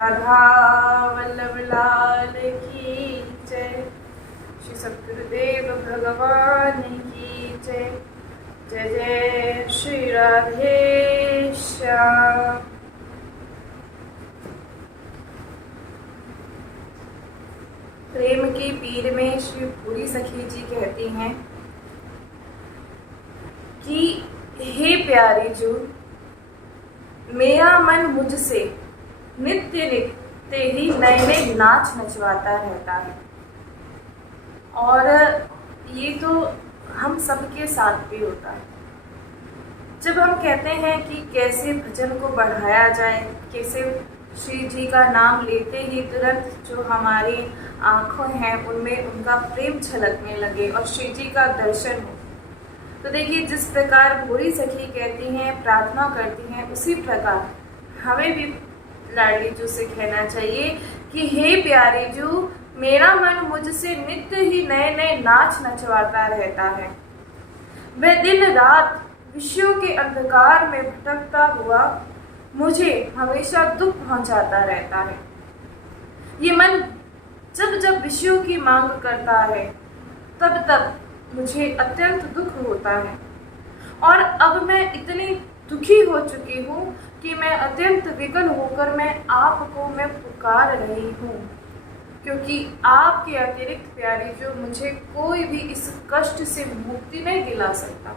राधा वल्लभ लाल की जय। श्री सतगुरुदेव भगवान की जय। जय जय श्री राधे श्याम। प्रेम की पीर में श्री पूरी सखी जी कहती हैं कि हे प्यारी जो मेरा मन मुझसे नित्य नित्य ही नए नए नाच नचवाता रहता है। और ये तो हम सबके साथ भी होता है। जब हम कहते हैं कि कैसे भजन को बढ़ाया जाए, कैसे श्री जी का नाम लेते ही तुरंत जो हमारी आँखों हैं उनमें उनका प्रेम छलकने लगे और श्री जी का दर्शन हो, तो देखिए जिस प्रकार भोरी सखी कहती हैं, प्रार्थना करती हैं, उसी प्रकार हमें भी लाडली जू से कहना चाहिए कि हे प्यारी जू मेरा मन मुझसे नित्य ही नए नए नाच नचवाता रहता है। वह दिन रात विषयों के अंधकार में भटकता हुआ मुझे हमेशा दुख पहुंचाता रहता है। ये मन जब जब विषयों की मांग करता है तब तब मुझे अत्यंत दुख होता है। और अब मैं इतनी दुखी हो चुकी हूँ कि मैं अत्यंत विकल होकर मैं आपको पुकार रही हूँ, क्योंकि आपके अतिरिक्त प्यारी जो मुझे कोई भी इस कष्ट से मुक्ति नहीं दिला सकता।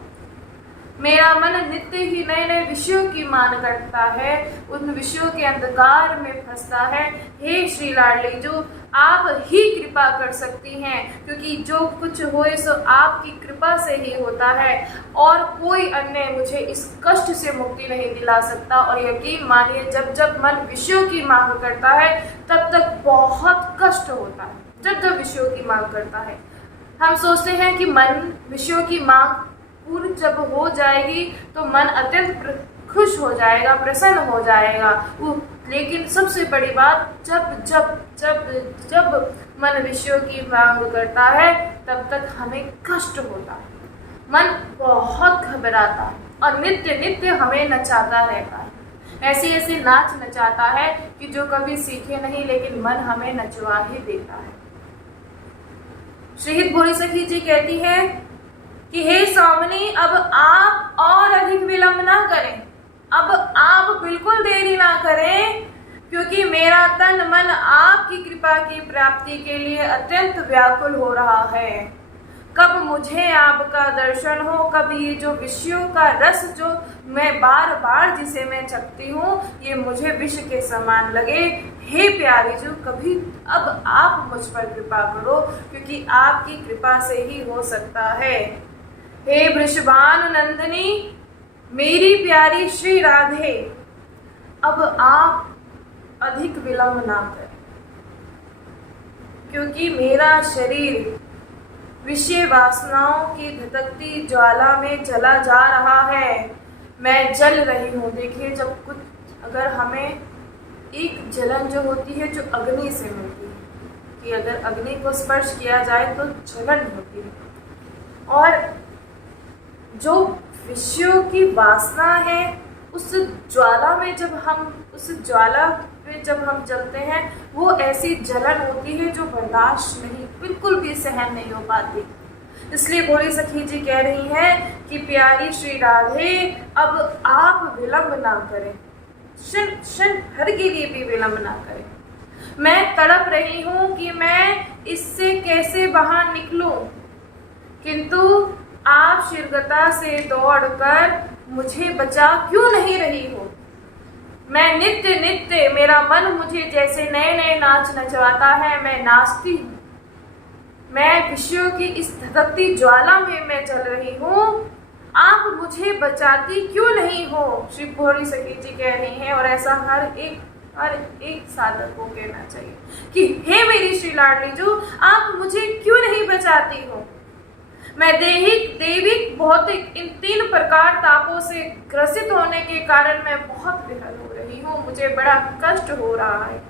मेरा मन नित्य ही नए नए विषयों की मांग करता है, उन विषयों के अंधकार में फंसता है। हे श्री लाडली जो आप ही कृपा कर सकती हैं, क्योंकि जो कुछ होए सो आपकी कृपा से ही होता है और कोई अन्य मुझे इस कष्ट से मुक्ति नहीं दिला सकता। और यकीन मानिए जब जब मन विषयों की मांग करता है तब तक बहुत कष्ट होता है। जब जब विषयों की मांग करता है हम सोचते हैं कि मन विषयों की मांग पूर्ण जब हो जाएगी तो मन अत्यंत खुश हो जाएगा, प्रसन्न हो जाएगा। लेकिन सबसे बड़ी बात जब जब जब जब मन विषयों की मांग करता है तब तक हमें कष्ट होता है, मन बहुत घबराता है और नित्य नित्य हमें नचाता रहता है। ऐसे ऐसे नाच नचाता है कि जो कभी सीखे नहीं लेकिन मन हमें नचवा ही देता है। श्रीहित भोरी सखी जी कहती है कि हे स्वामिनी अब आप और अधिक विलंब ना करें, अब आप बिल्कुल देरी ना करें, क्योंकि मेरा तन मन आपकी कृपा की प्राप्ति के लिए अत्यंत व्याकुल हो रहा है। कब मुझे आपका दर्शन हो, कब ये जो विषयों का रस जो मैं बार बार जिसे मैं चखती हूँ ये मुझे विष के समान लगे। हे प्यारी जो कभी अब आप मुझ पर कृपा करो, क्योंकि आपकी कृपा से ही हो सकता है। हे वृषभानु नंदिनी मेरी प्यारी श्री राधे अब आप अधिक विलंब ना करें, क्योंकि मेरा शरीर विषय वासनाओं की धधकती ज्वाला में जला जा रहा है। मैं जल रही हूँ। देखिए जब कुछ अगर हमें एक जलन जो होती है जो अग्नि से मिलती है कि अगर अग्नि को स्पर्श किया जाए तो जलन होती है, और जो विषयों की वासना है उस ज्वाला में जब हम उस ज्वाला में जब हम जलते हैं वो ऐसी जलन होती है जो बर्दाश्त नहीं, बिल्कुल भी सहन नहीं हो पाती। इसलिए भोली सखी जी कह रही हैं कि प्यारी श्री राधे अब आप विलंब ना करें, क्षण क्षण भर के लिए भी विलंब ना करें। मैं तड़प रही हूँ कि मैं इससे कैसे बाहर निकलूं, किंतु आप शीर्घता से दौड़कर मुझे बचा क्यों नहीं रही हो। मैं नित्य नित्य मेरा मन मुझे जैसे नए नए नाच नचवाता है, मैं नाचती हूँ, मैं विषयों की इस धधकती ज्वाला में मैं जल रही हूँ, आप मुझे बचाती क्यों नहीं हो। श्री भोरी सखी जी कह रही हैं और ऐसा हर एक साधक को कहना चाहिए कि हे मेरी श्री लाडली जो आप मुझे क्यों नहीं बचाती हो। मैं दैविक भौतिक इन तीन प्रकार तापों से ग्रसित होने के कारण मैं बहुत विहल हो रही हूँ, मुझे बड़ा कष्ट हो रहा है।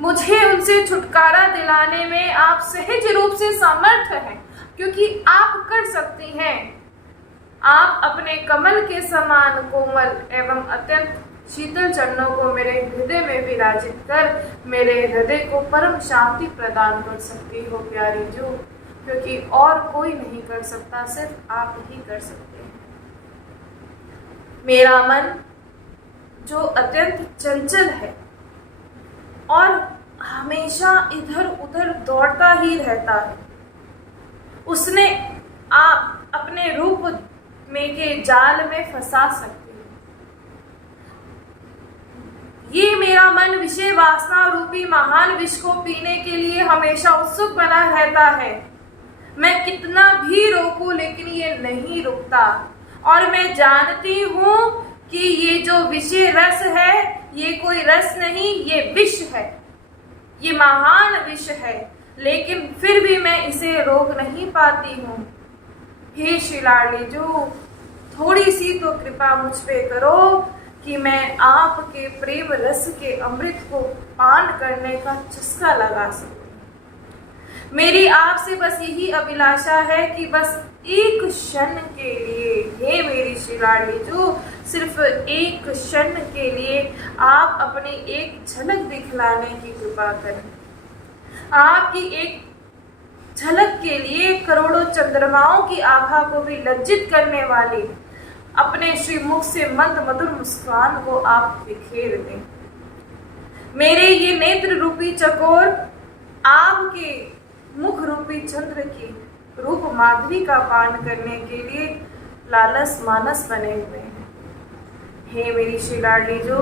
मुझे उनसे छुटकारा दिलाने में आप सहज रूप से समर्थ हैं, क्योंकि आप कर सकती हैं। आप अपने कमल के समान कोमल एवं अत्यंत शीतल चरणों को मेरे हृदय में विराजित कर मेरे हृदय को परम शांति प्रदान कर सकती हो प्यारी जू, क्योंकि और कोई नहीं कर सकता, सिर्फ आप ही कर सकते हैं। मेरा मन जो अत्यंत चंचल है और हमेशा इधर उधर दौड़ता ही रहता है, उसने आप अपने रूप में के जाल में फंसा सकते हैं। ये मेरा मन विषय वासना रूपी महान विष को पीने के लिए हमेशा उत्सुक बना रहता है। मैं कितना भी रोकूं लेकिन ये नहीं रुकता, और मैं जानती हूँ कि ये जो विषय रस है ये कोई रस नहीं, ये विष है, ये महान विष है, लेकिन फिर भी मैं इसे रोक नहीं पाती हूँ। हे श्री लाडली जू, थोड़ी सी तो कृपा मुझ पे करो कि मैं आपके प्रेम रस के अमृत को पान करने का चस्का लगा सकूं। मेरी आपसे बस यही अभिलाषा है कि बस एक क्षण के लिए, हे मेरी श्री लाडली जू, सिर्फ एक क्षण के लिए आप अपनी एक झलक दिखलाने की कृपा करें। आपकी एक झलक के लिए करोड़ों चंद्रमाओं की आभा को भी लज्जित करने वाली अपने श्रीमुख से मंद मधुर मुस्कान को आप बिखेर दें। मेरे ये नेत्र रूपी चकोर आपके मुख रूपी चंद्र की रूप माधुरी का पान करने के लिए लालस मानस बने हुए हैं। हे मेरी श्री लाडली जो,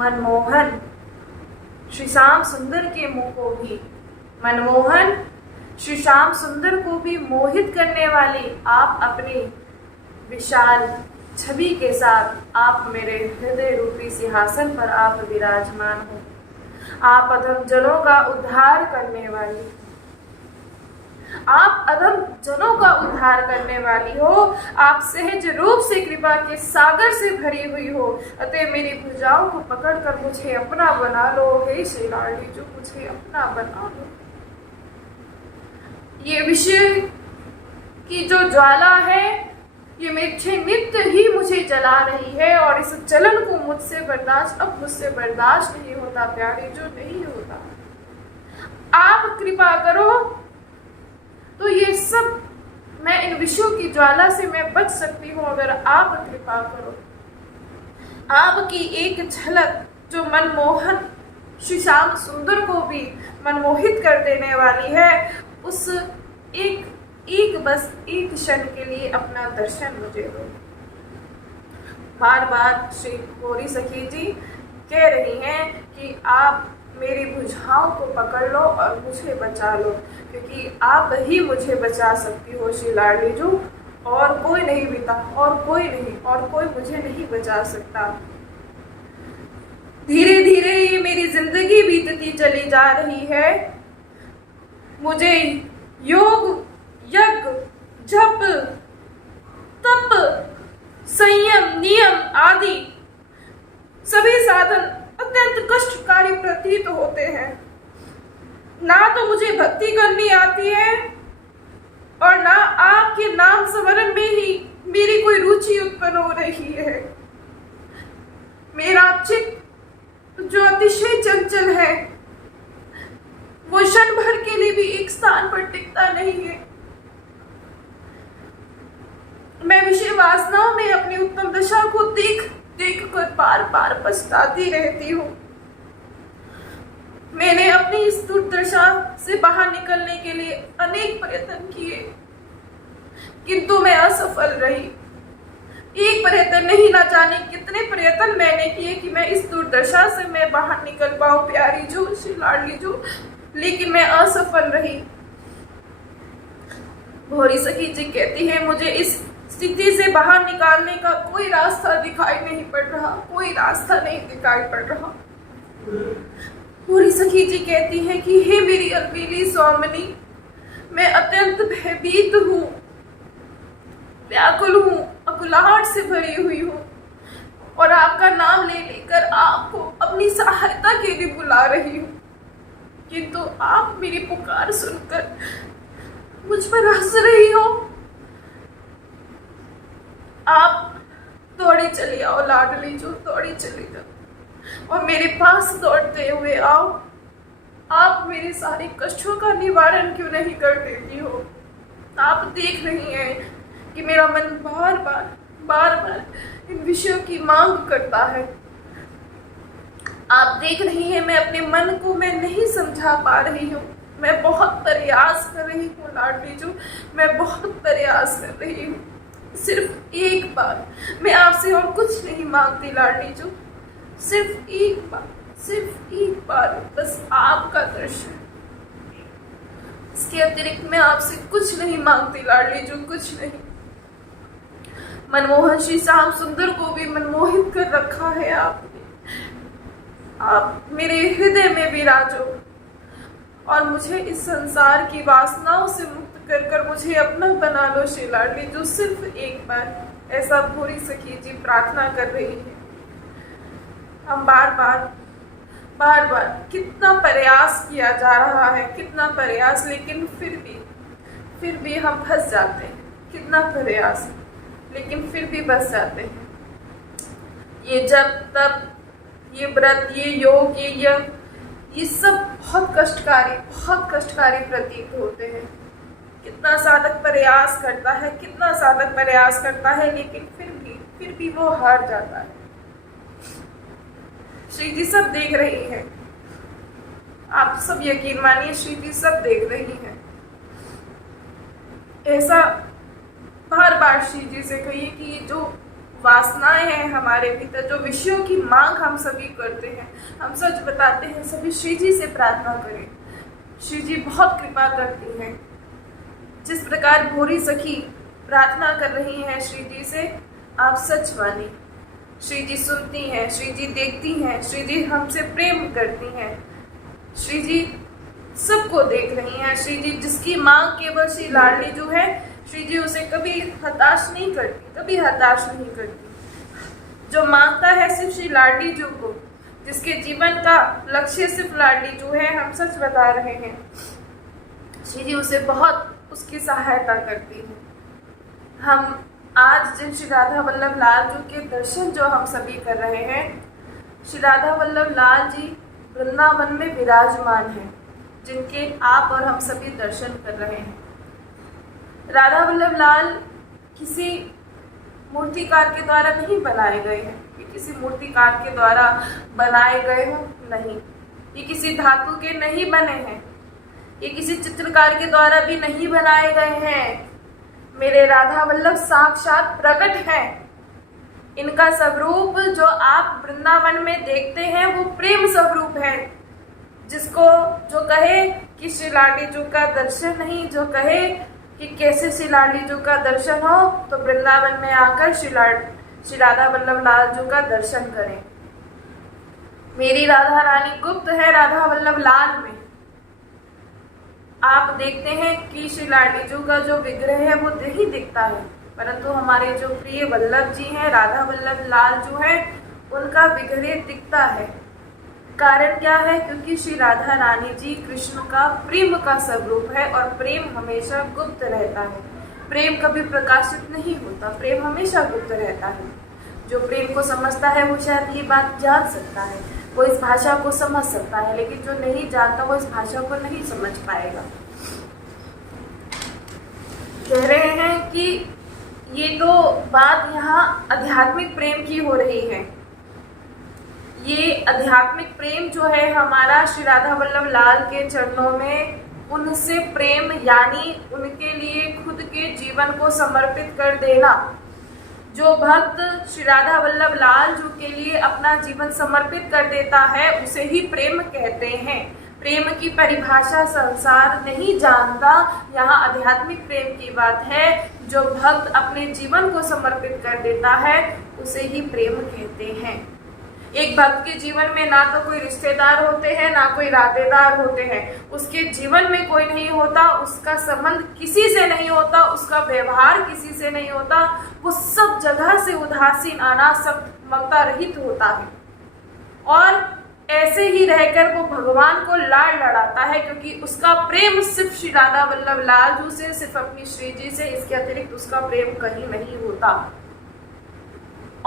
मनमोहन श्री श्याम सुंदर के मुंह को भी, मनमोहन श्री श्याम सुंदर को भी मोहित करने वाली आप अपनी विशाल छवि के साथ आप मेरे हृदय रूपी सिंहासन पर आप विराजमान हो। आप अधम जनों का उद्धार करने वाली, आप अधम जनों का उद्धार करने वाली हो। आप सहज रूप से कृपा के सागर से भरी हुई हो, अतः मेरी भुजाओं को पकड़कर मुझे अपना बना लो। हे श्री लाडली जो, मुझे अपना बना लो। ये विषय की जो ज्वाला है ये मुझे नित्य ही मुझे जला रही है, और इस जलन को मुझसे बर्दाश्त नहीं होता प्यारी जो, नहीं होता। आप कृपा करो तो ये सब, मैं इन विषयों की ज्वाला से मैं बच सकती हूँ अगर आप कृपा करो। आपकी एक झलक जो मनमोहन श्री श्याम सुंदर को भी मनमोहित कर देने वाली है, उस बस एक क्षण के लिए अपना दर्शन मुझे दो। बार बार श्री गौरी सखी जी कह रही हैं कि आप मेरी भुजाओं को पकड़ लो और मुझे बचा लो, क्योंकि आप ही मुझे बचा सकती हो श्री लाडली जो, और कोई नहीं बीता, और कोई मुझे नहीं बचा सकता। धीरे धीरे ये मेरी जिंदगी बीतती चली जा रही है। मुझे योग, यज्ञ, जप, तप, संयम, नियम आदि सभी साधन अत्यंत कष्टकारी प्रतीत होते हैं। ना तो मुझे भक्ति करनी आती है और ना आपके नाम स्मरण में ही मेरी कोई रुचि उत्पन्न हो रही है। मेरा चित्त जो अतिशय चंचल है वो क्षण भर के लिए भी एक स्थान पर टिकता नहीं है। मैं विषय वासनाओं में अपनी उत्तम दशा को देख कर बार बार पछताती रहती हूँ। मैंने अपनी इस दुर्दशा से बाहर निकलने के लिए अनेक प्रयत्न किए, किंतु मैं असफल रही। एक प्रयत्न नहीं, ना जाने कितने प्रयत्न मैंने किए कि मैं इस दुर्दशा से मैं बाहर निकल पाऊं प्यारी जो, श्री लाडली जो, लेकिन मैं असफल रही। गौरी सखी जी कहती है मुझे इस स्थिति से बाहर निकालने का कोई रास्ता दिखाई नहीं पड़ रहा, कोई रास्ता नहीं दिखाई पड़ रहा। गौरी सखी जी कहती है कि हे मेरी अलबेली स्वामिनी, मैं अत्यंत भयभीत हूँ, व्याकुल हूँ, अकुलाहट से भरी हुई हूँ, और आपका नाम ले लेकर आपको अपनी सहायता के लिए बुला रही हूँ, किंतु आप मेरी पुकार सुनकर मुझ पर हंस रही हो। आप दौड़ी चली आओ लाडली जो, दौड़ी चली जाओ और मेरे पास दौड़ते हुए आओ। आप मेरे सारे कष्टों का निवारण क्यों नहीं कर देती हो? आप देख रही हैं कि मेरा मन बार बार इन विषयों की मांग करता है। आप देख रही हैं मैं अपने मन को मैं नहीं समझा पा रही हूँ। मैं बहुत प्रयास कर रही हूँ लाडली जो, मैं बहुत प्रयास कर रही हूँ। सिर्फ एक बार, मैं आपसे और कुछ नहीं मांगती लाडली जो, सिर्फ एक बार बस आपका दर्शन। इसके अतिरिक्त मैं आपसे कुछ नहीं मांगती लाडली जो, कुछ नहीं। मनमोहन श्री श्याम सुंदर को भी मनमोहित कर रखा है आपने। आप मेरे हृदय में विराजो और मुझे इस संसार की वासनाओं से मुक्त कर मुझे अपना बना लो श्री लाडली जो। सिर्फ एक बार ऐसा भोरी सखी जी प्रार्थना कर रही है। हम बार बार कितना प्रयास किया जा रहा है, कितना प्रयास, लेकिन फिर भी हम फंस जाते हैं। कितना प्रयास लेकिन फिर भी बस जाते हैं। ये जब तब, ये व्रत, ये योग, ये सब बहुत कष्टकारी प्रतीत होते हैं। कितना साधक प्रयास करता है लेकिन फिर भी वो हार जाता है। श्री जी सब देख रही हैं, आप सब यकीन मानिए, श्री जी सब देख रही हैं। ऐसा बार श्री जी से कहिए कि ये जो वासनाएं हैं हमारे भीतर, जो विषयों की मांग हम सभी करते हैं, हम सच बताते हैं, सभी श्री जी से प्रार्थना करें। श्री जी बहुत कृपा करती हैं। जिस प्रकार भोरी सखी प्रार्थना कर रही हैं श्री जी से, आप सच मानिए श्री जी सुनती हैं, श्री जी देखती हैं, श्री जी हमसे प्रेम करती हैं। श्री जी सबको देख रही हैं। श्री जी जिसकी मांग केवल श्री लाडली जो है, श्री जी उसे कभी हताश नहीं करती। जो मांगता है सिर्फ श्री लाडली जो को, जिसके जीवन का लक्ष्य सिर्फ लाडली जो है, हम सच बता रहे हैं, श्री जी उसे बहुत उसकी सहायता करती है। हम आज जिन श्री राधा वल्लभ लाल जी के दर्शन जो हम सभी कर रहे हैं, श्री राधा वल्लभ लाल जी वृंदावन में विराजमान हैं, जिनके आप और हम सभी दर्शन कर रहे हैं। राधा वल्लभ लाल किसी मूर्तिकार के द्वारा नहीं बनाए गए हैं, ये किसी मूर्तिकार के द्वारा बनाए गए हो नहीं, ये किसी धातु के नहीं बने हैं, ये किसी चित्रकार के द्वारा भी नहीं बनाए गए हैं। मेरे राधा वल्लभ साक्षात प्रकट हैं। इनका स्वरूप जो आप वृंदावन में देखते हैं वो प्रेम स्वरूप है। जिसको जो कहे कि श्री लाडली जी का दर्शन नहीं, जो कहे कि कैसे श्री लाडली जी का दर्शन हो, तो वृंदावन में आकर श्री राधा वल्लभ लाल जी का दर्शन करें। मेरी राधा रानी गुप्त है राधा वल्लभ लाल में। आप देखते हैं कि श्री लाडली जी का जो विग्रह है वो नहीं दिखता है, परंतु हमारे जो प्रिय वल्लभ जी हैं राधा वल्लभ लाल जो है, उनका विग्रह दिखता है। कारण क्या है? क्योंकि श्री राधा रानी जी कृष्ण का प्रेम का स्वरूप है और प्रेम हमेशा गुप्त रहता है। प्रेम कभी प्रकाशित नहीं होता, प्रेम हमेशा गुप्त रहता है। जो प्रेम को समझता है वो शायद ये बात जान सकता है, वो इस भाषा को समझ सकता है, लेकिन जो नहीं जानता वो इस भाषा को नहीं समझ पाएगा। कह रहे हैं कि ये तो बात यहाँ आध्यात्मिक प्रेम की हो रही है। ये आध्यात्मिक प्रेम जो है हमारा श्री राधा वल्लभ लाल के चरणों में उनसे प्रेम, यानी उनके लिए खुद के जीवन को समर्पित कर देना। जो भक्त श्री राधा वल्लभ लाल जी के लिए अपना जीवन समर्पित कर देता है उसे ही प्रेम कहते हैं। प्रेम की परिभाषा संसार नहीं जानता, यहाँ आध्यात्मिक प्रेम की बात है। जो भक्त अपने जीवन को समर्पित कर देता है उसे ही प्रेम कहते हैं। एक भक्त के जीवन में ना तो कोई रिश्तेदार होते हैं, ना कोई रातेदार होते हैं, उसके जीवन में कोई नहीं होता, उसका संबंध किसी से नहीं होता, उसका व्यवहार किसी से नहीं होता, वो सब जगह से उदासीन, अनासक्त, ममता रहित होता है और ऐसे ही रहकर वो भगवान को लाड़ लड़ाता है, क्योंकि उसका प्रेम सिर्फ श्री राधा वल्लभ लाल जी से, सिर्फ अपनी श्री जी से, इसके अतिरिक्त उसका प्रेम कहीं नहीं होता।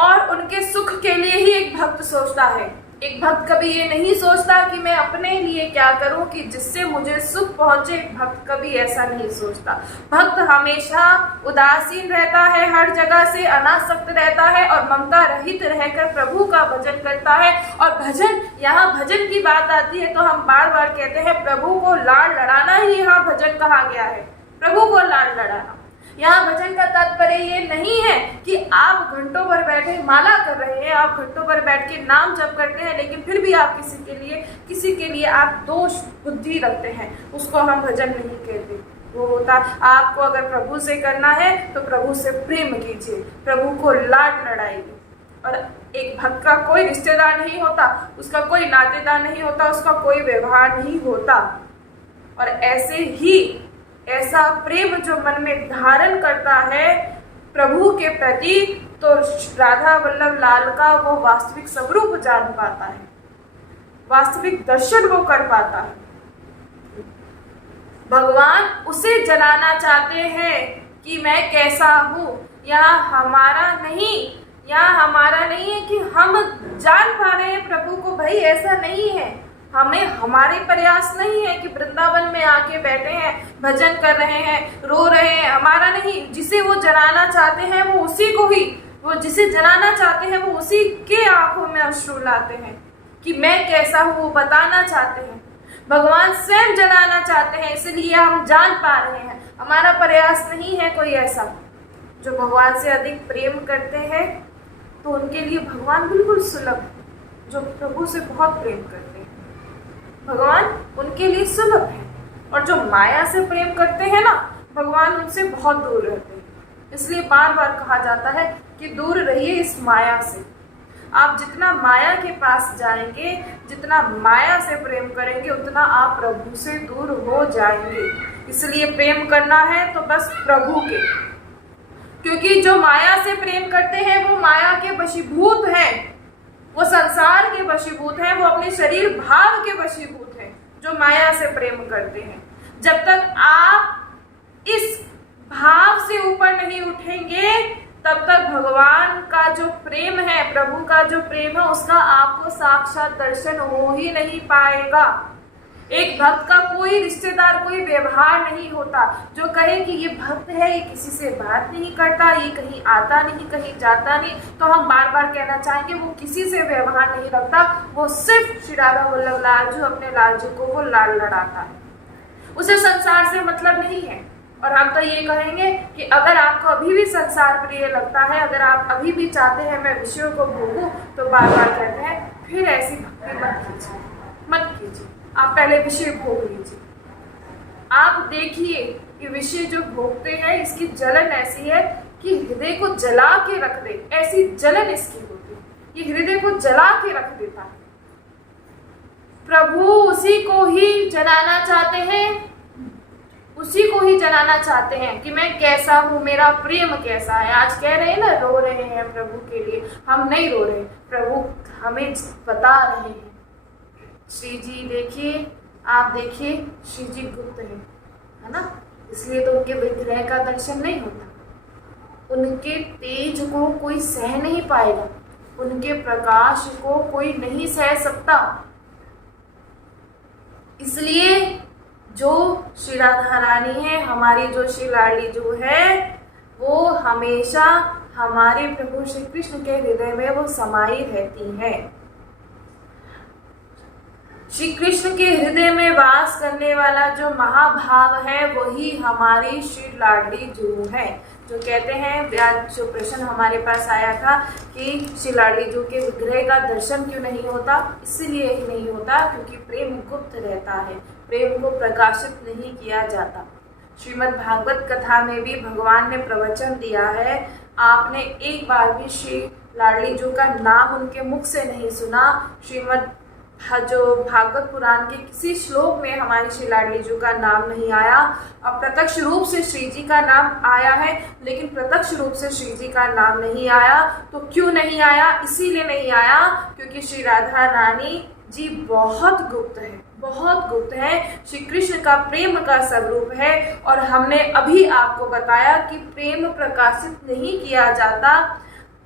और उनके सुख के लिए ही एक भक्त सोचता है। एक भक्त कभी ये नहीं सोचता कि मैं अपने लिए क्या करूं कि जिससे मुझे सुख पहुंचे। एक भक्त कभी ऐसा नहीं सोचता। भक्त हमेशा उदासीन रहता है, हर जगह से अनासक्त रहता है और ममता रहित रहकर प्रभु का भजन करता है। और भजन, यहाँ भजन की बात आती है तो हम बार बार कहते हैं प्रभु को लाड लड़ाना ही यहाँ भजन कहा गया है। प्रभु को लाड लड़ाना। यहाँ भजन का तात्पर्य ये नहीं है कि आप घंटों भर बैठे माला कर रहे हैं, आप घंटों भर बैठ के नाम जप करते हैं, लेकिन फिर भी आप किसी के लिए आप दोष बुद्धि रखते हैं, उसको हम भजन नहीं कहते। वो होता, आपको अगर प्रभु से करना है तो प्रभु से प्रेम कीजिए, प्रभु को लाड लड़ाइए। और एक भक्त का कोई रिश्तेदार नहीं होता, उसका कोई नातेदार नहीं होता, उसका कोई व्यवहार नहीं होता। और ऐसे ही ऐसा प्रेम जो मन में धारण करता है प्रभु के प्रति, तो राधा वल्लभ लाल का वो वास्तविक स्वरूप जान पाता है, वास्तविक दर्शन वो कर पाता है। भगवान उसे जलाना चाहते हैं कि मैं कैसा हूँ। यहाँ हमारा नहीं है कि हम जान पा रहे हैं प्रभु को, भाई ऐसा नहीं है। हमारे प्रयास नहीं है कि वृंदावन में आके बैठे हैं, भजन कर रहे हैं, रो रहे हैं, हमारा नहीं। जिसे वो जलाना चाहते हैं वो उसी को ही, वो जिसे जलाना चाहते हैं वो उसी के आंखों में अश्रु लाते हैं कि मैं कैसा हूँ, वो बताना चाहते हैं। भगवान स्वयं जलाना चाहते हैं, इसलिए हम जान पा रहे हैं। हमारा प्रयास नहीं है कोई ऐसा। जो भगवान से अधिक प्रेम करते हैं तो उनके लिए भगवान बिल्कुल सुलभ है। जो प्रभु से बहुत प्रेम करते हैं भगवान उनके लिए सुलभ है। और जो माया से प्रेम करते हैं ना, भगवान उनसे बहुत दूर रहते हैं। इसलिए बार बार कहा जाता है कि दूर रहिए इस माया से। आप जितना माया के पास जाएंगे, जितना माया से प्रेम करेंगे, उतना आप प्रभु से दूर हो जाएंगे। इसलिए प्रेम करना है तो बस प्रभु के, क्योंकि जो माया से प्रेम करते हैं वो माया के वशीभूत हैं, वो संसार के वशीभूत हैं, वो अपने शरीर भाव के वशीभूत हैं जो माया से प्रेम करते हैं। जब तक आप इस भाव से ऊपर नहीं उठेंगे तब तक भगवान का जो प्रेम है, प्रभु का जो प्रेम है, उसका आपको साक्षात दर्शन हो ही नहीं पाएगा। एक भक्त का कोई रिश्तेदार, कोई व्यवहार नहीं होता। जो कहे कि ये भक्त है, ये किसी से बात नहीं करता, ये कहीं आता नहीं, कहीं जाता नहीं, तो हम बार बार कहना चाहेंगे वो किसी से व्यवहार नहीं रखता। वो सिर्फ श्री राधा वल्लभ लाल जी, अपने लाल जी को वो लाल लड़ाता है, उसे संसार से मतलब नहीं है। और हम तो ये कहेंगे कि अगर आपको अभी भी संसार प्रिय लगता है, अगर आप अभी भी चाहते हैं मैं विषयों को भोगूं, तो बार बार कहते हैं फिर ऐसी भक्ति मत कीजिए। आप पहले विषय भोग लीजिए। आप देखिए कि विषय जो भोगते हैं इसकी जलन ऐसी है कि हृदय को जला के रख दे, ऐसी जलन इसकी होती है, ये हृदय को जला के रख देता है। प्रभु उसी को ही जलाना चाहते हैं, उसी को ही जलाना चाहते हैं कि मैं कैसा हूँ, मेरा प्रेम कैसा है। आज कह रहे हैं ना, रो रहे हैं प्रभु के लिए, हम नहीं रो रहे, प्रभु हमें बता रहे हैं। श्री जी देखिए, आप देखिए, श्री जी गुप्त है ना, इसलिए तो उनके विग्रह का दर्शन नहीं होता। उनके तेज को कोई सह नहीं पाएगा, उनके प्रकाश को कोई नहीं सह सकता। इसलिए जो श्री राधा रानी है, हमारी जो श्री लाडली जो है, वो हमेशा हमारे प्रभु श्री कृष्ण के हृदय में वो समाई रहती है। श्री कृष्ण के हृदय में वास करने वाला जो महाभाव है वही हमारी श्री लाडली जू है। जो कहते हैं, आज जो प्रश्न हमारे पास आया था कि श्री लाडली जू के विग्रह का दर्शन क्यों नहीं होता, इसलिए ही नहीं होता क्योंकि प्रेम गुप्त रहता है, प्रेम को प्रकाशित नहीं किया जाता। श्रीमद् भागवत कथा में भी भगवान ने प्रवचन दिया है, आपने एक बार भी श्री लाडली जू का नाम उनके मुख से नहीं सुना। श्रीमद् जो भागवत पुराण के किसी श्लोक में हमारी श्री लाडली जी का नाम नहीं आया। अब प्रत्यक्ष रूप से श्री जी का नाम आया है, लेकिन प्रत्यक्ष रूप से श्री जी का नाम नहीं आया। तो क्यों नहीं आया? इसीलिए नहीं आया क्योंकि श्री राधा रानी जी बहुत गुप्त है, बहुत गुप्त है, श्री कृष्ण का प्रेम का स्वरूप है। और हमने अभी आपको बताया कि प्रेम प्रकाशित नहीं किया जाता,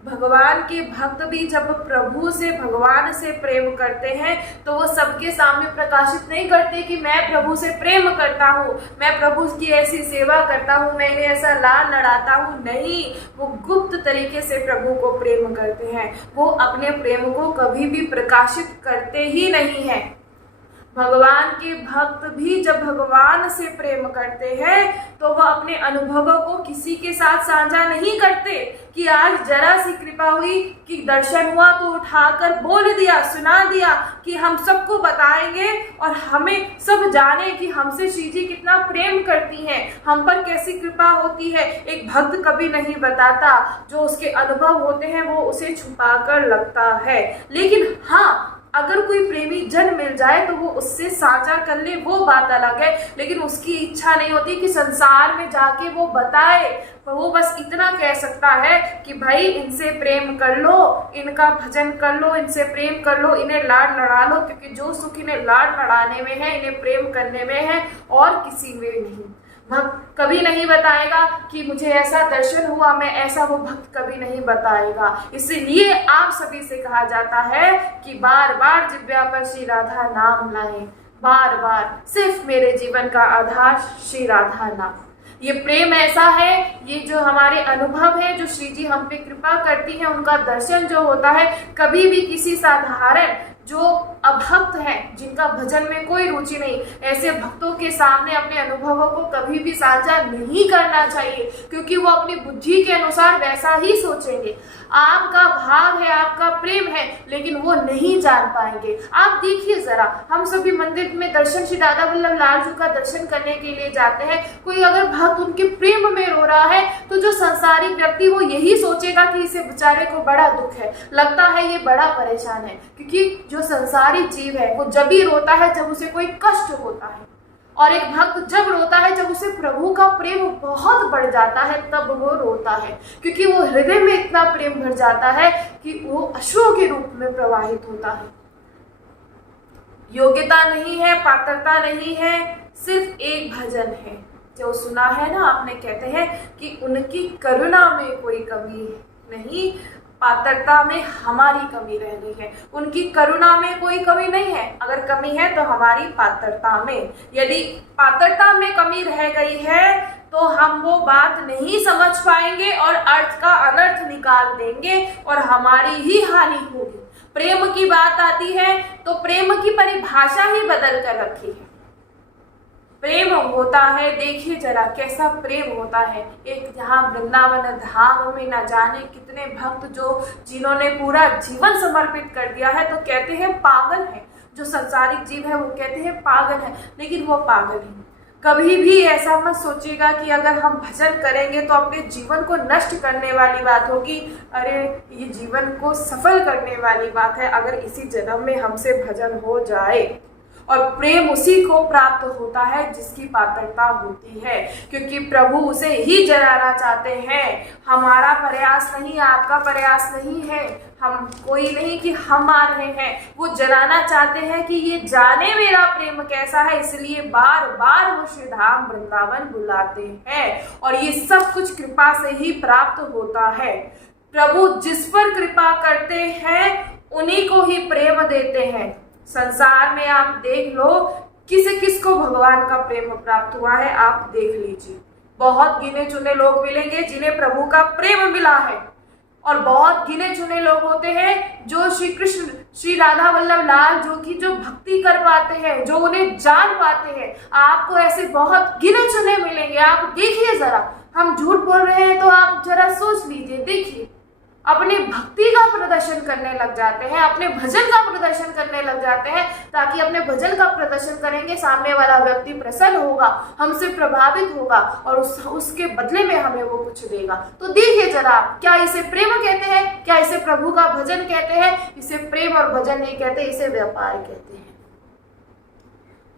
भगवान के भक्त भी जब प्रभु से, भगवान से प्रेम करते हैं तो वो सबके सामने प्रकाशित नहीं करते कि मैं प्रभु से प्रेम करता हूँ, मैं प्रभु की ऐसी सेवा करता हूँ, मैं इन्हें ऐसा लाड लड़ाता हूँ। नहीं, वो गुप्त तरीके से प्रभु को प्रेम करते हैं। वो अपने प्रेम को कभी भी प्रकाशित करते ही नहीं हैं। भगवान के भक्त भी जब भगवान से प्रेम करते हैं तो वह अपने अनुभवों को किसी के साथ साझा नहीं करते कि आज जरा सी कृपा हुई कि दर्शन हुआ तो उठाकर बोल दिया, सुना दिया कि हम सबको बताएंगे और हमें सब जाने कि हमसे श्री जी कितना प्रेम करती हैं, हम पर कैसी कृपा होती है। एक भक्त कभी नहीं बताता, जो उसके अनुभव होते हैं वो उसे छुपा कर लगता है। लेकिन हाँ, अगर कोई प्रेमी जन मिल जाए तो वो उससे साझा कर ले, वो बात अलग है। लेकिन उसकी इच्छा नहीं होती कि संसार में जाके वो बताए, वो बस इतना कह सकता है कि भाई इनसे प्रेम कर लो, इनका भजन कर लो, इनसे प्रेम कर लो, इन्हें लाड लड़ा लो, क्योंकि जो सुख इन्हें लाड लड़ाने में है, इन्हें प्रेम करने में है, और किसी में नहीं। भक्त कभी नहीं बताएगा कि मुझे ऐसा दर्शन हुआ, मैं ऐसा, वो भक्त कभी नहीं बताएगा। इसलिए आप सभी से कहा जाता है कि बार बार जिह्वा पर श्री राधा नाम लाएं, बार बार सिर्फ मेरे जीवन का आधार श्री राधा नाम। ये प्रेम ऐसा है, ये जो हमारे अनुभव है, जो श्री जी हम पे कृपा करती है, उनका दर्शन जो होता है, कभी भी किसी साधारण जो अभक्त हैं, जिनका भजन में कोई रुचि नहीं, ऐसे भक्तों के सामने अपने अनुभवों को कभी भी साझा नहीं करना चाहिए, क्योंकि वो अपनी बुद्धि के अनुसार वैसा ही सोचेंगे। आपका भाव है, आपका प्रेम है, लेकिन वो नहीं जान पाएंगे। आप देखिए जरा, हम सभी मंदिर में दर्शन, श्री राधा वल्लभ लाल जी का दर्शन करने के लिए जाते हैं। कोई अगर भक्त उनके प्रेम में रो रहा है तो जो संसारिक व्यक्ति वो यही सोचेगा कि इसे बेचारे को बड़ा दुख है, लगता है ये बड़ा परेशान है, क्योंकि जो संसारी जीव है वो जब ही रोता है जब उसे कोई कष्ट होता है, और एक भक्त जब रोता है जब उसे प्रभु का प्रेम बहुत बढ़ जाता है, तब वो रोता है, क्योंकि वो हृदय में इतना प्रेम भर जाता है कि वो अश्रुओं के रूप में प्रवाहित होता है। योग्यता नहीं है, पात्रता नहीं है, सिर्फ एक भजन है जो सुना है ना आपने, कहते हैं कि उनकी करुणा में कोई कमी नहीं, पात्रता में हमारी कमी रह गई है। उनकी करुणा में कोई कमी नहीं है, अगर कमी है तो हमारी पात्रता में। यदि पात्रता में कमी रह गई है तो हम वो बात नहीं समझ पाएंगे और अर्थ का अनर्थ निकाल देंगे और हमारी ही हानि होगी। प्रेम की बात आती है तो प्रेम की परिभाषा ही बदल कर रखी है। प्रेम होता है, देखिए जरा कैसा प्रेम होता है। एक जहाँ वृंदावन धाम में न जाने कितने भक्त जिन्होंने पूरा जीवन समर्पित कर दिया है, तो कहते हैं पागल है। जो संसारिक जीव है वो कहते हैं पागल है, लेकिन वो पागल है। कभी भी ऐसा मत सोचिएगा कि अगर हम भजन करेंगे तो अपने जीवन को नष्ट करने वाली बात होगी। अरे ये जीवन को सफल करने वाली बात है अगर इसी जन्म में हमसे भजन हो जाए। और प्रेम उसी को प्राप्त होता है जिसकी पात्रता होती है, क्योंकि प्रभु उसे ही जलाना चाहते हैं। हमारा प्रयास नहीं, आपका प्रयास नहीं है, हम कोई नहीं कि हम आ रहे हैं, वो जलाना चाहते हैं कि ये जाने मेरा प्रेम कैसा है। इसलिए बार बार वो श्री धाम वृंदावन बुलाते हैं, और ये सब कुछ कृपा से ही प्राप्त होता है। प्रभु जिस पर कृपा करते हैं उन्हीं को ही प्रेम देते हैं। संसार में आप देख लो किसको भगवान का प्रेम प्राप्त हुआ है, आप देख लीजिए। बहुत गिने चुने लोग मिलेंगे जिन्हें प्रभु का प्रेम मिला है, और बहुत गिने चुने लोग होते हैं जो श्री कृष्ण, श्री राधा वल्लभ लाल जो भक्ति कर पाते हैं, जो उन्हें जान पाते हैं। आपको ऐसे बहुत गिने चुने मिलेंगे। आप देखिए जरा, हम झूठ बोल रहे हैं तो आप जरा सोच लीजिए, देखिए अपने भक्ति का प्रदर्शन करने लग जाते हैं, अपने भजन का प्रदर्शन करने लग जाते हैं, ताकि अपने भजन का प्रदर्शन करेंगे, सामने वाला व्यक्ति प्रसन्न होगा, हमसे प्रभावित होगा, और उसके बदले में हमें वो कुछ देगा। तो देखिए जरा, क्या इसे प्रेम कहते हैं? क्या इसे प्रभु का भजन कहते हैं? इसे प्रेम और भजन नहीं कहते, इसे व्यापार कहते हैं।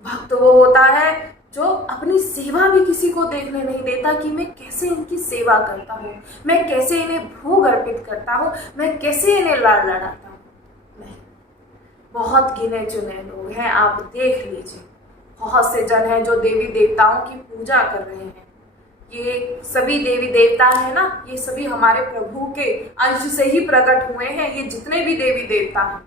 भक्त वो होता है जो अपनी सेवा भी किसी को देखने नहीं देता कि मैं कैसे इनकी सेवा करता हूँ, मैं कैसे इन्हें भोग अर्पित करता हूँ, मैं कैसे इन्हें लाड लड़ाता हूँ। नहीं, बहुत गिने चुने लोग हैं, आप देख लीजिए। बहुत से जन हैं जो देवी देवताओं की पूजा कर रहे हैं, ये सभी देवी देवता है ना, ये सभी हमारे प्रभु के अंश से ही प्रकट हुए हैं। ये जितने भी देवी देवता हैं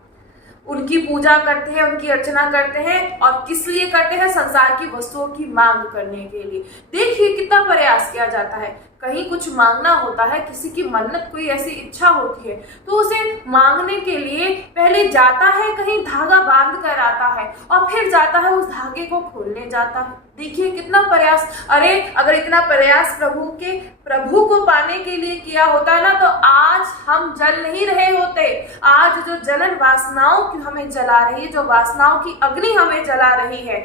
उनकी पूजा करते हैं, उनकी अर्चना करते हैं। और किस लिए करते हैं? संसार की वस्तुओं की मांग करने के लिए। देखिए कितना प्रयास किया जाता है। कहीं कुछ मांगना होता है, किसी की मन्नत, कोई ऐसी इच्छा होती है, तो उसे मांगने के लिए पहले जाता है, कहीं धागा बांध कर आता है और फिर जाता है उस धागे को खोलने जाता है। देखिए कितना प्रयास। अरे अगर इतना प्रयास प्रभु को पाने के लिए किया होता है ना, तो आज हम जल नहीं रहे होते। आज जो जलन वासनाओं की हमें जला रही है, जो वासनाओं की अग्नि हमें जला रही है,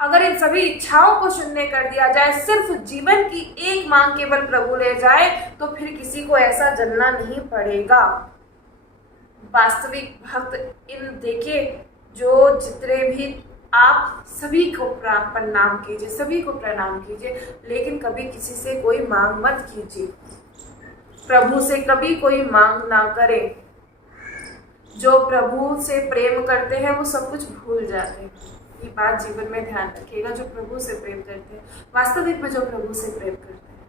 अगर इन सभी इच्छाओं को शून्य कर दिया जाए, सिर्फ जीवन की एक मांग केवल प्रभु ले जाए, तो फिर किसी को ऐसा जलना नहीं पड़ेगा। वास्तविक भक्त इन देखिए, जो जितने भी आप सभी को प्रणाम कीजिए, सभी को प्रणाम कीजिए, लेकिन कभी किसी से कोई मांग मत कीजिए। प्रभु से कभी कोई मांग ना करें। जो प्रभु से प्रेम करते हैं वो सब कुछ भूल जाते हैं। ये बात जीवन में ध्यान रखिएगा। जो प्रभु से प्रेम करते हैं, वास्तविक में जो प्रभु से प्रेम करते हैं,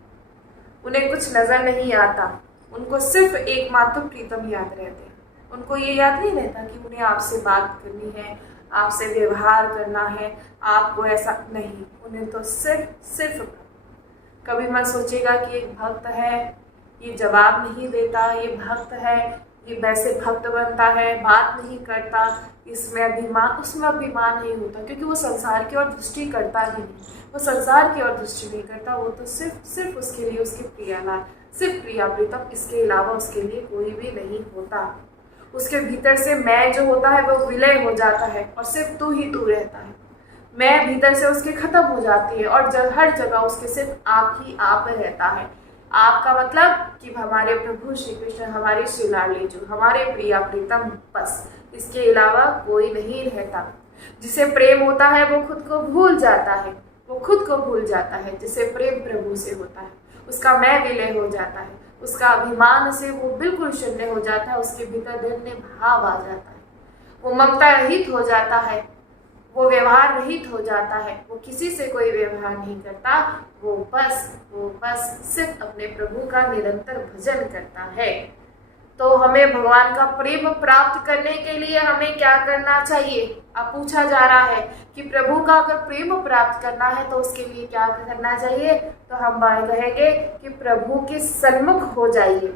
उन्हें कुछ नजर नहीं आता। उनको सिर्फ एकमात्र प्रीतम याद रहते हैं। उनको ये याद नहीं रहता कि उन्हें आपसे बात करनी है, आपसे व्यवहार करना है, आपको ऐसा नहीं। उन्हें तो सिर्फ कभी मत सोचेगा कि एक भक्त है, ये जवाब नहीं देता, ये भक्त है, ये वैसे भक्त बनता है, बात नहीं करता, इसमें अभिमान, उसमें अभिमान नहीं होता, क्योंकि वो संसार की ओर दृष्टि करता ही नहीं। वो संसार की ओर दृष्टि नहीं करता। वो तो सिर्फ उसके लिए उसकी प्रिया प्रीतम, इसके अलावा उसके लिए कोई भी नहीं होता। उसके भीतर से मैं जो होता है वो विलय हो जाता है और सिर्फ तू ही तू रहता है। मैं भीतर से उसके खत्म हो जाती है और हर जगह उसके सिर्फ आप ही आप रहता है। आपका मतलब कि हमारे प्रभु श्री कृष्ण, हमारे श्री लाडली जो, हमारे प्रिया प्रीतम, बस इसके अलावा कोई नहीं रहता। जिसे प्रेम होता है वो खुद को भूल जाता है, वो खुद को भूल जाता है। जिसे प्रेम प्रभु से होता है उसका मैं विलय हो जाता है, उसका अभिमान से वो बिल्कुल शून्य हो जाता है। उसके भीतर धन्य भाव आ जाता है, वो ममता रहित हो जाता है, वो व्यवहार रहित हो जाता है। वो किसी से कोई व्यवहार नहीं करता। वो बस सिर्फ अपने प्रभु का निरंतर भजन करता है। तो हमें भगवान का प्रेम प्राप्त करने के लिए हमें क्या करना चाहिए? अब पूछा जा रहा है कि प्रभु का अगर प्रेम प्राप्त करना है तो उसके लिए क्या करना चाहिए? तो हम कहेंगे कि प्रभु के सन्मुख हो जाइए,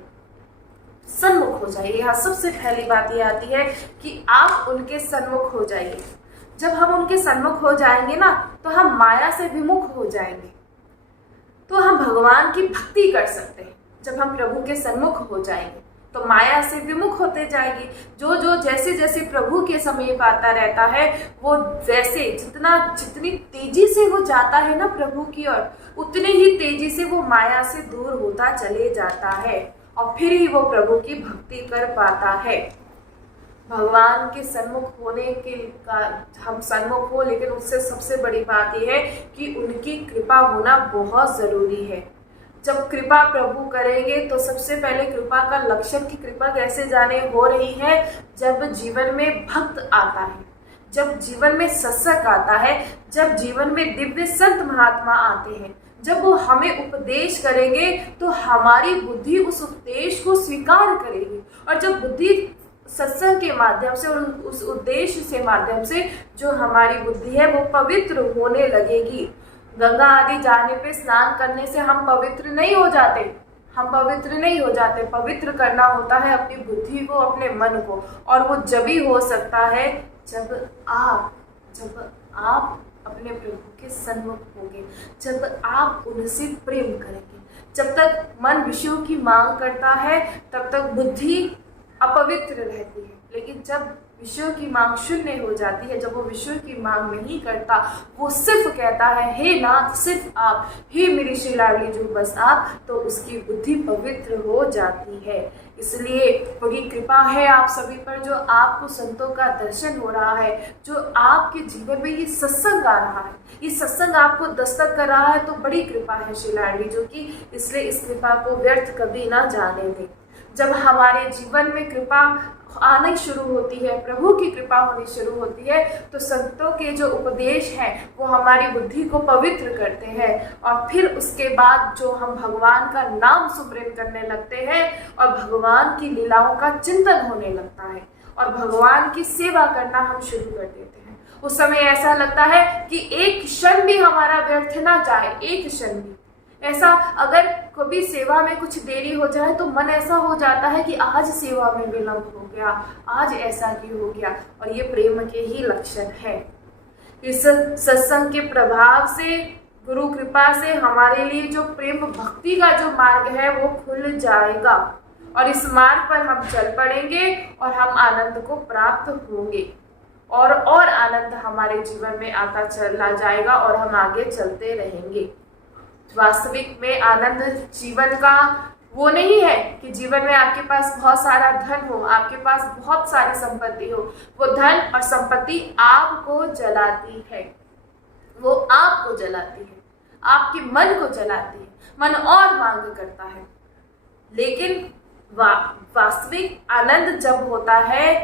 सन्मुख हो जाइए। यहाँ सबसे पहली बात ये आती है कि आप उनके सन्मुख हो जाइए। जब हम उनके सन्मुख हो जाएंगे ना, तो हम माया से विमुख हो जाएंगे, तो हम भगवान की भक्ति कर सकते हैं। जब हम प्रभु के सन्मुख हो जाएंगे तो माया से विमुख होते जाएगी। जो जैसे जैसे प्रभु के समीप आता रहता है, वो वैसे जितनी तेजी से वो जाता है ना प्रभु की ओर, उतनी ही तेजी से वो माया से दूर होता चले जाता है और फिर ही वो प्रभु की भक्ति कर पाता है। भगवान के सन्मुख होने के हम सन्मुख हो, लेकिन उससे सबसे बड़ी बात यह है कि उनकी कृपा होना बहुत जरूरी है। जब कृपा प्रभु करेंगे तो सबसे पहले कृपा का लक्षण की कृपा कैसे जाने हो रही है? जब जीवन में भक्त आता है, जब जीवन में सत्संग आता है, जब जीवन में दिव्य संत महात्मा आते हैं, जब वो हमें उपदेश करेंगे तो हमारी बुद्धि उस उपदेश को स्वीकार करेगी। और जब बुद्धि सत्संग के माध्यम से और उस उद्देश्य से माध्यम से जो हमारी बुद्धि है वो पवित्र होने लगेगी। गंगा आदि जाने पे स्नान करने से हम पवित्र नहीं हो जाते, हम पवित्र नहीं हो जाते। पवित्र करना होता है अपनी बुद्धि को, अपने मन को, और वो जब ही हो सकता है जब आप अपने प्रभु के सन्मुख होंगे, जब आप उनसे प्रेम करेंगे। जब तक मन विषयों की मांग करता है तब तक बुद्धि अपवित्र रहती है, लेकिन जब विषयों की मांग शून्य हो जाती है, जब वो विषयों की मांग नहीं करता, वो सिर्फ कहता है हे नाथ सिर्फ आप, हे मेरी श्री लाडली जो बस आप, तो उसकी बुद्धि पवित्र हो जाती है। इसलिए बड़ी कृपा है आप सभी पर, जो आपको संतों का दर्शन हो रहा है, जो आपके जीवन में ये सत्संग आ रहा है, ये सत्संग आपको दस्तक कर रहा है, तो बड़ी कृपा है श्री लाडली जो की। इसलिए इस कृपा को व्यर्थ कभी ना जाने दें। जब हमारे जीवन में कृपा आनी शुरू होती है, प्रभु की कृपा होनी शुरू होती है, तो संतों के जो उपदेश हैं वो हमारी बुद्धि को पवित्र करते हैं। और फिर उसके बाद जो हम भगवान का नाम सुमरन करने लगते हैं और भगवान की लीलाओं का चिंतन होने लगता है और भगवान की सेवा करना हम शुरू कर देते हैं। उस समय ऐसा लगता है कि एक क्षण भी हमारा व्यर्थ ना जाए, एक क्षण भी। ऐसा अगर कभी सेवा में कुछ देरी हो जाए तो मन ऐसा हो जाता है कि आज सेवा में विलंब हो गया, आज ऐसा क्यों हो गया। और ये प्रेम के ही लक्षण है। इस सत्संग के प्रभाव से, गुरु कृपा से हमारे लिए जो प्रेम भक्ति का जो मार्ग है वो खुल जाएगा और इस मार्ग पर हम चल पड़ेंगे और हम आनंद को प्राप्त होंगे और आनंद हमारे जीवन में आता चला जाएगा और हम आगे चलते रहेंगे। वास्तविक में आनंद जीवन का वो नहीं है कि जीवन में आपके पास बहुत सारा धन हो, आपके पास बहुत सारी संपत्ति हो। वो धन और संपत्ति आपको जलाती है, वो आपको जलाती है, आपके मन को जलाती है, मन और मांग करता है। लेकिन वास्तविक आनंद जब होता है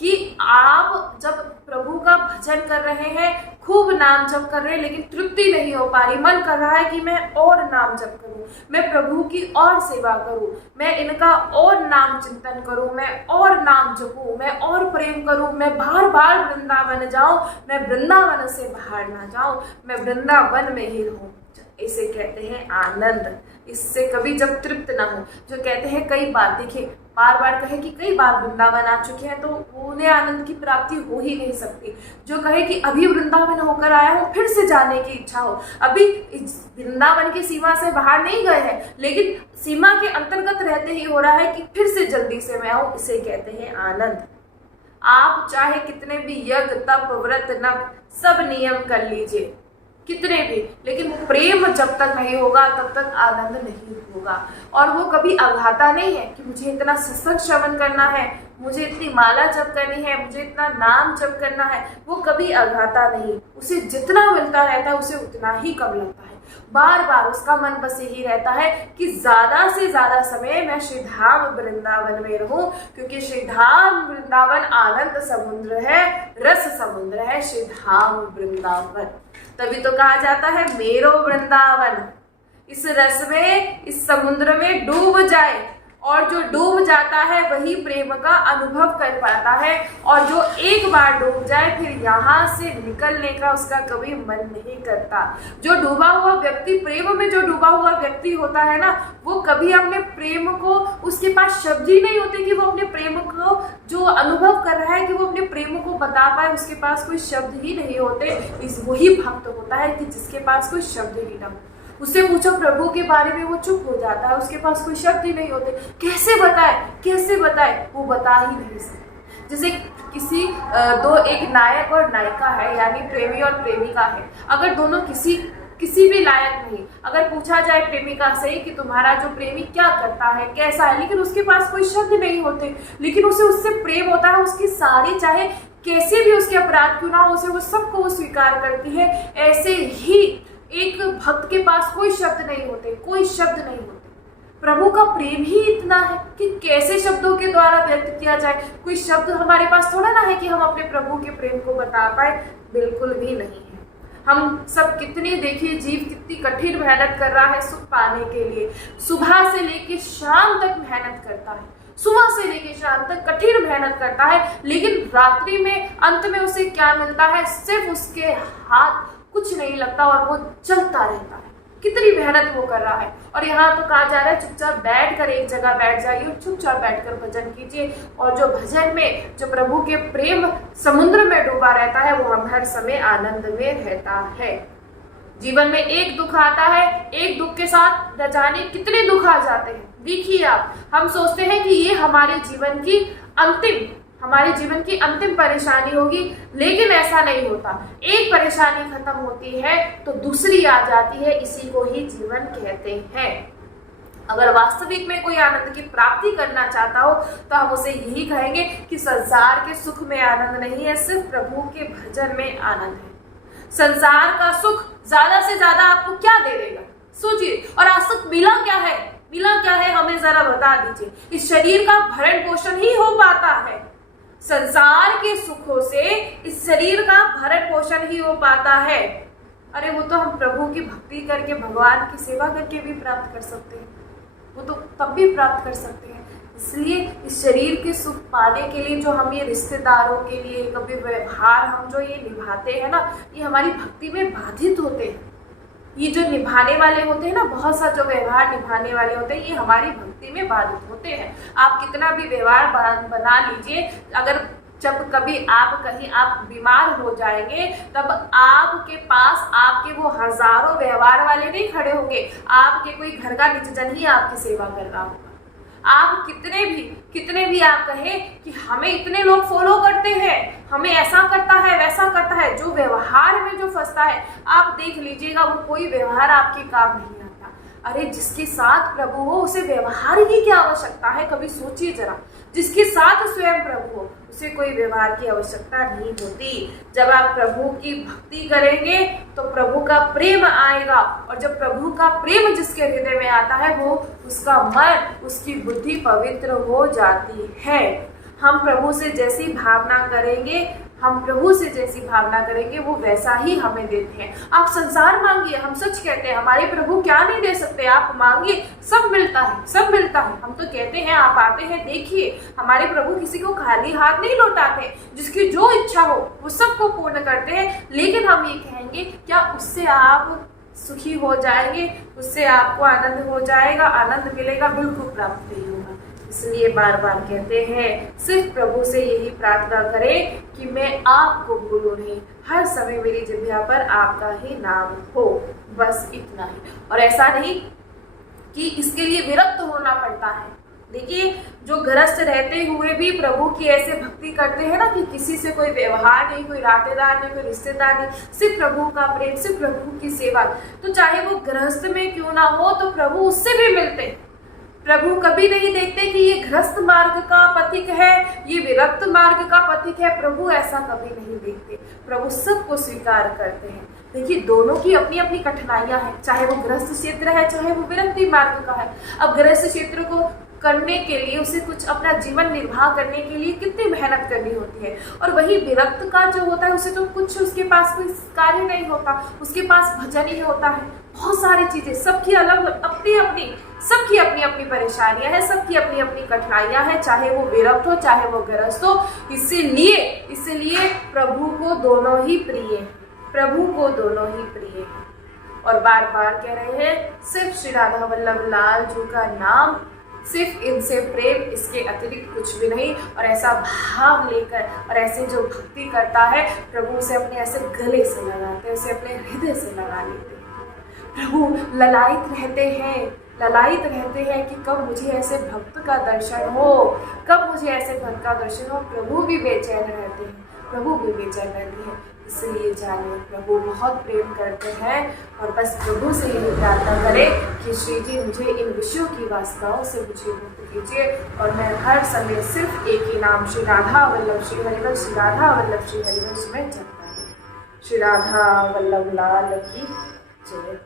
कि आप जब प्रभु का भजन कर रहे हैं, खूब नाम जप कर रहे हैं, लेकिन तृप्ति नहीं हो पा रही, मन कर रहा है कि मैं और नाम जप करूं, मैं प्रभु की और सेवा करूं, मैं इनका और नाम चिंतन करूं, मैं और नाम जपूं, मैं और प्रेम करूं, मैं बार बार वृंदावन जाऊं, मैं वृंदावन से बाहर ना जाऊं, मैं वृंदावन में ही रहूं। इसे कहते हैं आनंद। इससे कभी जब तृप्त ना हो, जो कहते हैं कई बार, देखिए बार बार कहे कि कई बार वृंदावन आ चुके हैं तो उन्हें आनंद की प्राप्ति हो ही नहीं सकती। जो कहे कि अभी वृंदावन होकर आया हूँ, फिर से जाने की इच्छा हो, अभी वृंदावन की सीमा से बाहर नहीं गए हैं लेकिन सीमा के अंतर्गत रहते ही हो रहा है कि फिर से जल्दी से मैं आऊँ, इसे कहते हैं आनंद। आप चाहे कितने भी यज्ञ तप व्रत नप सब नियम कर लीजिए, कितने भी, लेकिन प्रेम जब तक नहीं होगा तब तक आनंद नहीं होगा। और वो कभी अघाता नहीं है कि मुझे इतना सत्संग श्रवण करना है, मुझे इतनी माला जप करनी है, मुझे इतना नाम जप करना है, वो कभी अघाता नहीं। उसे जितना मिलता रहता है उसे उतना ही कम लगता है। बार बार उसका मन बस यही रहता है कि ज्यादा से ज्यादा समय मैं श्रीधाम वृंदावन में रहूं, क्योंकि श्रीधाम वृंदावन आनंद समुद्र है, रस समुद्र है श्रीधाम वृंदावन। तभी तो कहा जाता है मेरो वृंदावन। इस रस में, इस समुद्र में डूब जाए, और जो डूब जाता है वही प्रेम का अनुभव कर पाता है, और जो एक बार डूब जाए फिर यहाँ से निकलने का उसका कभी मन नहीं करता। जो डूबा हुआ व्यक्ति, प्रेम में जो डूबा हुआ व्यक्ति होता है ना, वो कभी अपने प्रेम को, उसके पास शब्द ही नहीं होते कि वो अपने प्रेम को जो अनुभव कर रहा है कि वो अपने प्रेम को बता पाए, उसके पास कोई शब्द ही नहीं होते। वही भक्त होता है कि जिसके पास कोई शब्द ही ना हो। उससे पूछो प्रभु के बारे में, वो चुप हो जाता है, उसके पास कोई शब्द ही नहीं होते। कैसे बताए, कैसे बताए, वो बता ही नहीं सकते। जैसे किसी एक नायक और नायिका है, यानी प्रेमी और प्रेमिका है। अगर दोनों किसी भी लायक नहीं, अगर पूछा जाए प्रेमिका से कि तुम्हारा जो प्रेमी क्या करता है, कैसा है, लेकिन उसके पास कोई शब्द नहीं होते, लेकिन उसे उससे प्रेम होता है, उसकी सारी, चाहे कैसे भी उसके अपराध क्यों ना हो, उसे वो सबको वो स्वीकार करती है। ऐसे ही एक भक्त के पास कोई शब्द नहीं होते, कोई शब्द नहीं होते। प्रभु का प्रेम ही इतना है कि कैसे शब्दों के द्वारा व्यक्त किया जाए। कोई शब्द हमारे पास थोड़ा ना है कि हम अपने प्रभु के प्रेम को बता पाए, बिल्कुल भी नहीं है। हम सब कितनी, देखिए जीव कितनी कठिन मेहनत कर रहा है सुख पाने के लिए। सुबह से लेके शाम तक मेहनत करता है, सुबह से लेके शाम तक कठिन मेहनत करता है, लेकिन रात्रि में अंत में उसे क्या मिलता है? सिर्फ उसके हाथ कुछ नहीं लगता और वो चलता रहता है। कितनी मेहनत वो कर रहा है। और यहाँ तो कहा जा रहा है चुपचाप बैठकर एक जगह बैठ जाइए और चुपचाप बैठकर भजन कीजिए। और जो भजन में, जो प्रभु के प्रेम समुद्र में डूबा रहता है, वो हम हर समय आनंद में रहता है। जीवन में एक दुख आता है, एक दुख के साथ न जाने कितने दुख आ जाते हैं। देखिए आप, हम सोचते हैं कि ये हमारे जीवन की अंतिम परेशानी होगी, लेकिन ऐसा नहीं होता। एक परेशानी खत्म होती है तो दूसरी आ जाती है, इसी को ही जीवन कहते हैं। अगर वास्तविक में कोई आनंद की प्राप्ति करना चाहता हो तो हम उसे यही कहेंगे कि संसार के सुख में आनंद नहीं है, सिर्फ प्रभु के भजन में आनंद है। संसार का सुख ज्यादा से ज्यादा आपको क्या दे देगा? सोचिए। और आज तक मिला क्या है? मिला क्या है, हमें जरा बता दीजिए। इस शरीर का भरण पोषण ही हो पाता है, संसार के सुखों से इस शरीर का भरण पोषण ही हो पाता है। अरे वो तो हम प्रभु की भक्ति करके, भगवान की सेवा करके भी प्राप्त कर सकते हैं, वो तो तब भी प्राप्त कर सकते हैं। इसलिए इस शरीर के सुख पाने के लिए जो हम ये रिश्तेदारों के लिए कभी व्यवहार हम जो ये निभाते हैं ना, ये हमारी भक्ति में बाधित होते हैं। ये जो निभाने वाले होते हैं ना, बहुत सा जो व्यवहार निभाने वाले होते हैं, ये हमारी भक्ति में बाधित होते हैं। आप कितना भी व्यवहार बना लीजिए, अगर जब कभी आप कहीं आप बीमार हो जाएंगे, तब आपके पास आपके वो हजारों व्यवहार वाले नहीं खड़े होंगे, आपके कोई घर का निजजन ही आपकी सेवा कर रहा होगा। आप कितने भी आप कहें कि हमें इतने लोग फॉलो करते हैं, हमें ऐसा करता है वैसा करता है, जो व्यवहार में जो फंसता है, आप देख लीजिएगा वो कोई व्यवहार आपके काम नहीं आता। अरे जिसके साथ प्रभु हो उसे व्यवहार की क्या आवश्यकता है, कभी सोचिए जरा। जिसके साथ स्वयं प्रभु हो उसे कोई व्यवहार की आवश्यकता नहीं होती। जब आप प्रभु की भक्ति करेंगे तो प्रभु का प्रेम आएगा, और जब प्रभु का प्रेम जिसके हृदय में आता है, वो उसका मन, उसकी बुद्धि पवित्र हो जाती है। हम प्रभु से जैसी भावना करेंगे, हम प्रभु से जैसी भावना करेंगे, वो वैसा ही हमें देते हैं। आप संसार मांगिए, हम सच कहते हैं, हमारे प्रभु क्या नहीं दे सकते। आप मांगिए, सब मिलता है, सब मिलता है। हम तो कहते हैं, आप आते हैं देखिए, हमारे प्रभु किसी को खाली हाथ नहीं लौटाते, जिसकी जो इच्छा हो वो सबको पूर्ण करते हैं। लेकिन हम ये कहेंगे, क्या उससे आप सुखी हो जाएंगे, उससे आपको आनंद हो जाएगा, आनंद मिलेगा? बिल्कुल प्राप्त नहीं होगा। इसलिए बार बार कहते हैं, सिर्फ प्रभु से यही प्रार्थना करें कि मैं आपको भूलूं नहीं, हर समय मेरी जिह्वा पर आपका ही नाम हो, बस इतना ही। और ऐसा नहीं कि इसके लिए विरक्त होना पड़ता है। देखिए, जो गृहस्थ रहते हुए भी प्रभु की ऐसे भक्ति करते हैं ना, कि किसी से कोई व्यवहार नहीं, कोई नातेदार नहीं, कोई रिश्तेदार नहीं, सिर्फ प्रभु का प्रेम, सिर्फ प्रभु की सेवा, तो चाहे वो गृहस्थ में क्यों ना हो, तो प्रभु उससे भी मिलते हैं। प्रभु कभी नहीं देखते कि ये गृहस्थ मार्ग का पथिक है, ये विरक्त मार्ग का पथिक है। प्रभु ऐसा कभी नहीं देखते। प्रभु सबको स्वीकार करते हैं। देखिए, दोनों की अपनी अपनी कठिनाइयां हैं, चाहे वो गृहस्थ क्षेत्र है, चाहे वो विरक्ति मार्ग का है। अब गृहस्थ क्षेत्र को करने के लिए, उसे कुछ अपना जीवन निर्वाह करने के लिए कितनी मेहनत करनी होती है, और वही विरक्त का जो होता है, उसे तो कुछ उसके पास कोई कार्य नहीं होता, उसके पास भजन ही होता है, बहुत सारी चीजें। सबकी अलग अपनी अपनी, सबकी अपनी अपनी परेशानियां हैं, सबकी अपनी अपनी कठिनाइयां हैं, चाहे वो विरक्त हो, चाहे वो गृहस्थ हो। इसीलिए प्रभु को दोनों ही प्रिय हैं, प्रभु को दोनों ही प्रिय हैं। और बार बार कह रहे हैं, सिर्फ श्री राधा वल्लभ लाल जी का नाम, सिर्फ इनसे प्रेम, इसके अतिरिक्त कुछ भी नहीं। और ऐसा भाव लेकर और ऐसे जो भक्ति करता है, प्रभु से अपने ऐसे गले से लगाते हैं, उसे अपने हृदय से लगा लेते हैं। प्रभु ललायित रहते हैं कि कब मुझे ऐसे भक्त का दर्शन हो, कब मुझे ऐसे भक्त का दर्शन हो। प्रभु भी बेचैन रहते हैं, प्रभु भी बेचैन रहते हैं। इसलिए जाने, प्रभु बहुत प्रेम करते हैं, और बस प्रभु से यही प्रार्थना करें कि श्री जी मुझे इन विषयों की वासनाओं से मुझे मुक्त कीजिए, और मैं हर समय सिर्फ एक ही नाम, श्री राधा वल्लभ श्री हरिवंश, श्री राधा वल्लभ श्री हरिवंश में जपता है। श्री राधा वल्लभ लाल की जय।